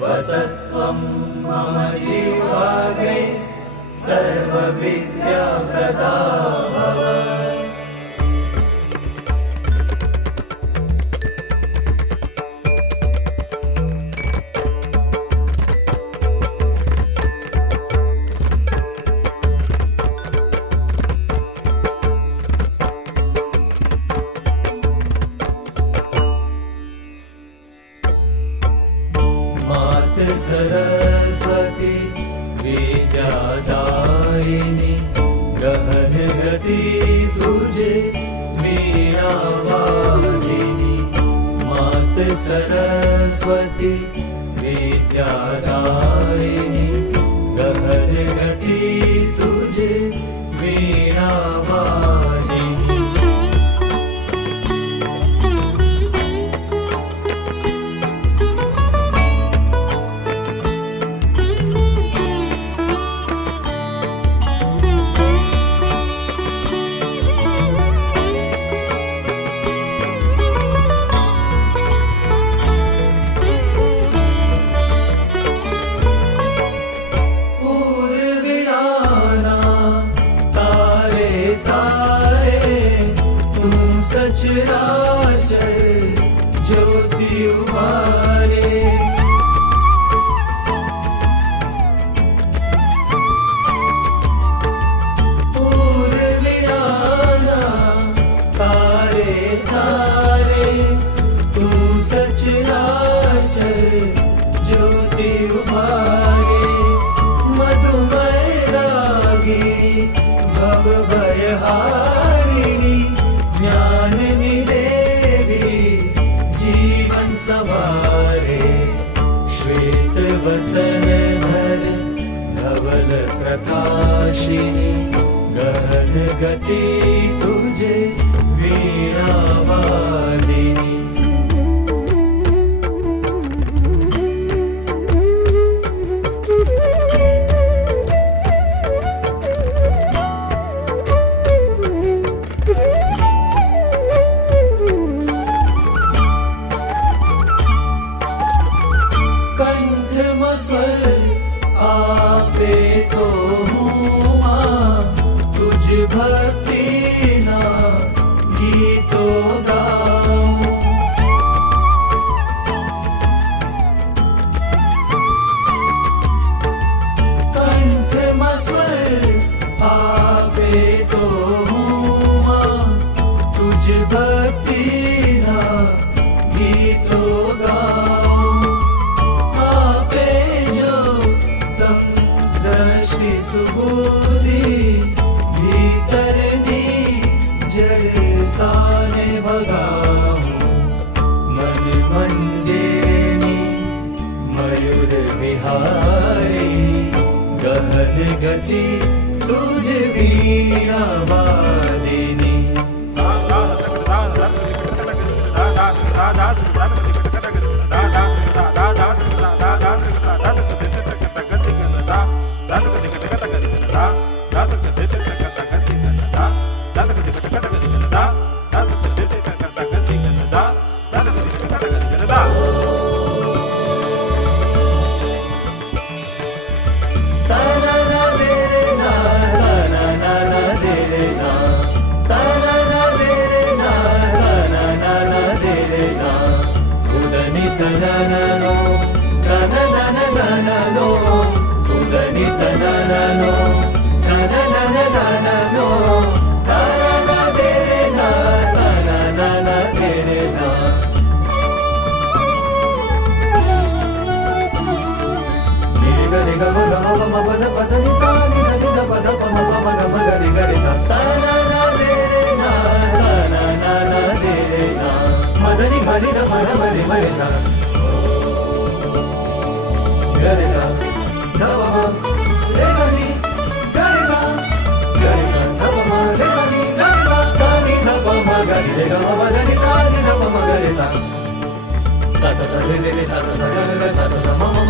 वसत्वं मम शिवाग्रे सर्वविद्याप्रदा भव। रहन घटी तुझे वीणा वालिनी मात सरस्वती विद्यादायिनी। तू सच आचल ज्योति उभारे, मधुमय रागिणी जीवन सवारे, श्वेत वसन धर, धवल प्रकाशिनी, गहन गति तुझे। पे तो गहन गति तुझ वीणा वादिनी सादा ササレレササササササモ